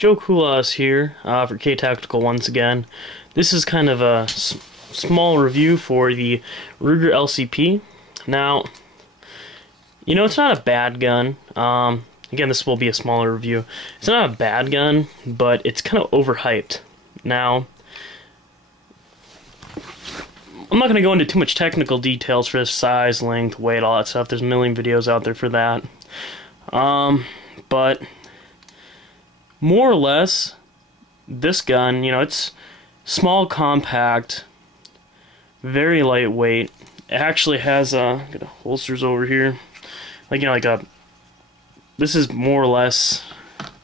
Joe Kulas here for K-Tactical once again. This is kind of a small review for the Ruger LCP. Now, you know, it's not a bad gun. Again, this will be a smaller review. It's not a bad gun, but it's kind of overhyped. Now, I'm not going to go into too much technical details for this size, length, weight, all that stuff. There's a million videos out there for that. But more or less, this gun, you know, it's small, compact, very lightweight. It actually has got holsters over here, like, you know, like this is more or less,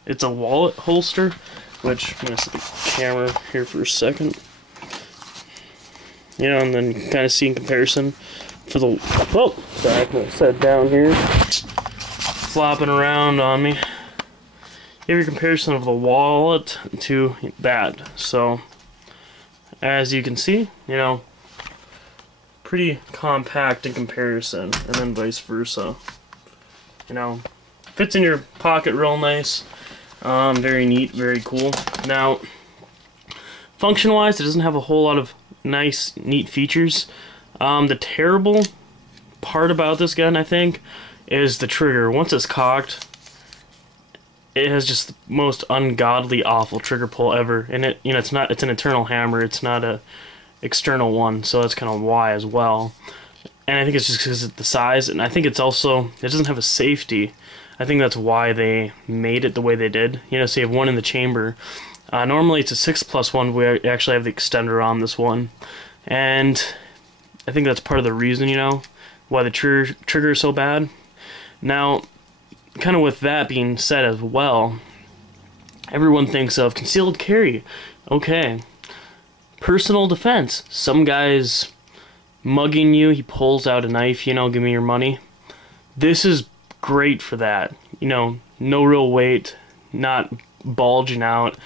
it's a wallet holster, which I'm gonna set the camera here for a second, you know, and then you can kind of see in comparison for the, oh, sorry, I'm gonna set it down here, flopping around on me. You have your comparison of the wallet to that. So, as you can see, you know, pretty compact in comparison, and then vice versa. You know, fits in your pocket real nice. Very neat, very cool. Now, function-wise, it doesn't have a whole lot of nice, neat features. The terrible part about this gun, I think, is the trigger. Once it's cocked, it has just the most ungodly, awful trigger pull ever. And it, you know, it's an internal hammer. It's not a external one, so that's kind of why as well. And I think it's just because of the size, and I think it's also, it doesn't have a safety. I think that's why they made it the way they did. You know, so you have one in the chamber. Normally it's a 6+1. We actually have the extender on this one, and I think that's part of the reason, you know, why the trigger is so bad. Now, kind of with that being said as well, everyone thinks of concealed carry. Okay. Personal defense. Some guy's mugging you, he pulls out a knife, you know, give me your money. This is great for that. You know, no real weight, not bulging out.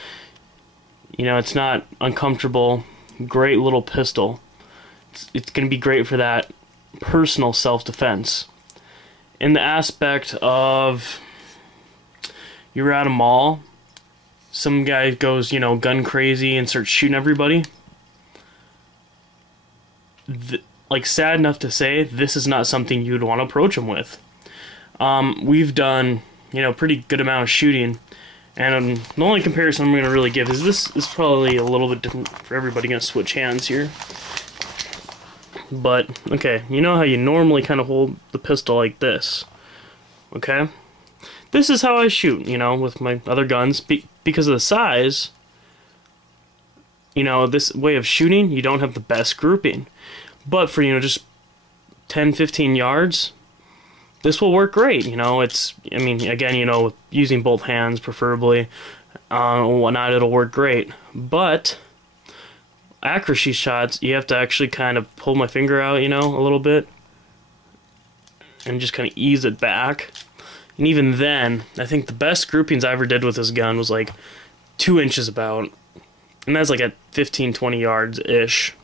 You know, it's not uncomfortable. Great little pistol. It's going to be great for that personal self-defense. In the aspect of, you're at a mall, some guy goes, you know, gun crazy and starts shooting everybody. Like, sad enough to say, this is not something you'd want to approach him with. We've done, you know, pretty good amount of shooting, and the only comparison I'm going to really give is this is probably a little bit different for everybody. Going to switch hands here. But, okay, you know how you normally kind of hold the pistol like this, okay? This is how I shoot, you know, with my other guns. Because of the size, you know, this way of shooting, you don't have the best grouping. But for, you know, just 10, 15 yards, this will work great, you know. It's, I mean, again, you know, using both hands preferably, whatnot, it'll work great. But accuracy shots, you have to actually kind of pull my finger out, you know, a little bit, and just kind of ease it back. And even then, I think the best groupings I ever did with this gun was like 2 inches about, and that's like at 15, 20 yards-ish.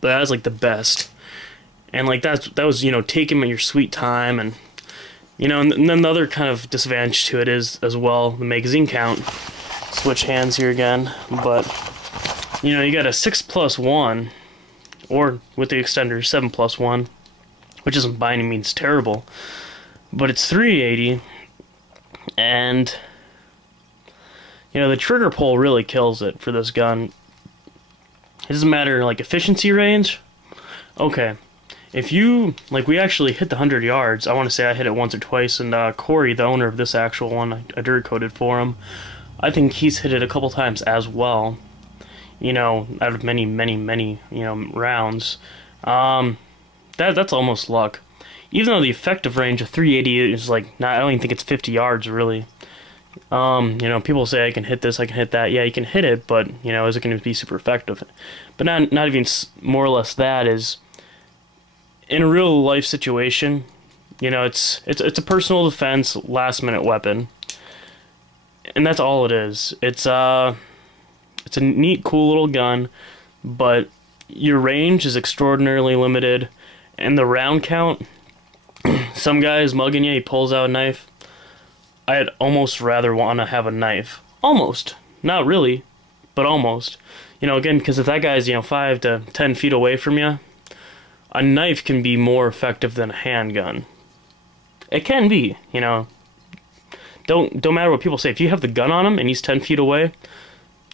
But that was like the best. And like that was, you know, taking your sweet time, and, you know, and then the other kind of disadvantage to it is, as well, the magazine count. Switch hands here again, but you know, you got a 6+1, or with the extender, 7+1, which isn't by any means terrible, but it's 380, and, you know, the trigger pull really kills it for this gun. It doesn't matter, like, efficiency range. Okay, if you, like, we actually hit the 100 yards, I want to say I hit it once or twice, and Corey, the owner of this actual one, I dirt coated for him, I think he's hit it a couple times as well. You know, out of many, you know, rounds. That's almost luck. Even though the effective range of 380 is like, not, I don't even think it's 50 yards, really. You know, people say I can hit this, I can hit that. Yeah, you can hit it, but, you know, is it going to be super effective? But not even more or less that is, in a real life situation, you know, it's a personal defense, last minute weapon. And that's all it is. It's a neat, cool little gun, but your range is extraordinarily limited, and the round count, some guy is mugging you, he pulls out a knife. I'd almost rather want to have a knife Almost. Not really, but almost. You know, again, because if that guy's, 5 to 10 feet away from you, a knife can be more effective than a handgun. It can be, Don't matter what people say. If you have the gun on him and he's 10 feet away,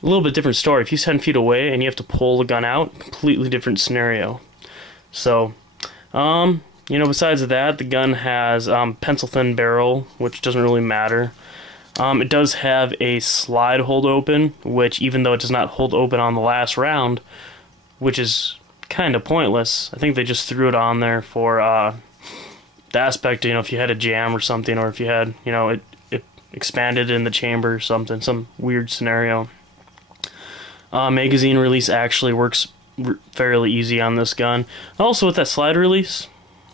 a little bit different story. If he's 10 feet away and you have to pull the gun out, completely different scenario. So, besides that, the gun has pencil thin barrel, which doesn't really matter. It does have a slide hold open, which even though it does not hold open on the last round, which is kind of pointless, I think they just threw it on there for the aspect, if you had a jam or something, or if you had, it expanded in the chamber or something, some weird scenario. Magazine release actually works fairly easy on this gun. Also with that slide release,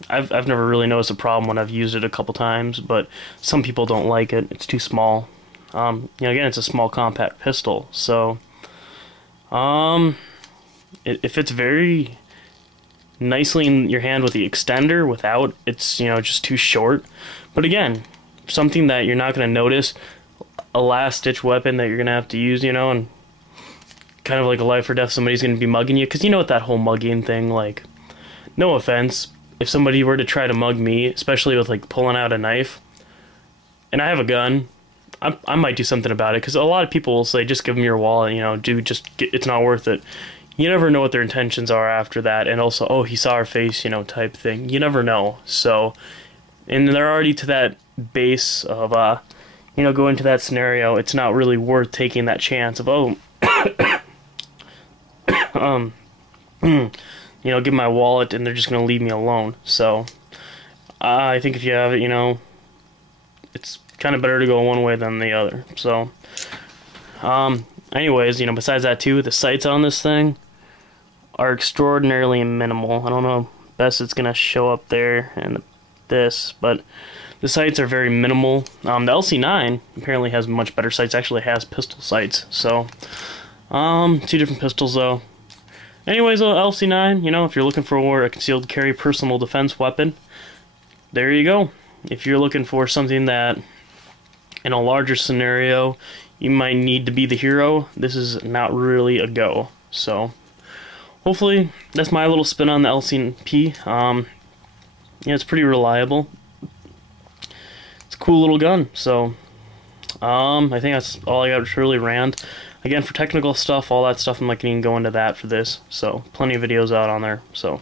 I've never really noticed a problem when I've used it a couple times, but some people don't like it. It's too small. Again, it's a small compact pistol, so it fits very nicely in your hand with the extender without it's just too short. But again, something that you're not going to notice, a last ditch weapon that you're going to have to use, and kind of like a life or death, somebody's going to be mugging you, because with that whole mugging thing, like, no offense, if somebody were to try to mug me, especially with like pulling out a knife, and I have a gun, I might do something about it, because a lot of people will say, just give them your wallet, dude, it's not worth it. You never know what their intentions are after that, and also, oh, he saw our face, type thing. You never know. So, and they're already to that base of, going to that scenario, it's not really worth taking that chance of, oh, give my wallet and they're just going to leave me alone. So, I think if you have it, it's kind of better to go one way than the other. So, anyways, besides that too, the sights on this thing are extraordinarily minimal. I don't know best it's going to show up there and this, but the sights are very minimal. The LC9 apparently has much better sights, actually has pistol sights. So, two different pistols though. Anyways, LC9, if you're looking for a concealed carry personal defense weapon, there you go. If you're looking for something that, in a larger scenario, you might need to be the hero, this is not really a go. So, hopefully, that's my little spin on the LCP. It's pretty reliable. It's a cool little gun. So, I think that's all I got to really rant. Again, for technical stuff, all that stuff, I'm not going to go into that for this. So, plenty of videos out on there. So.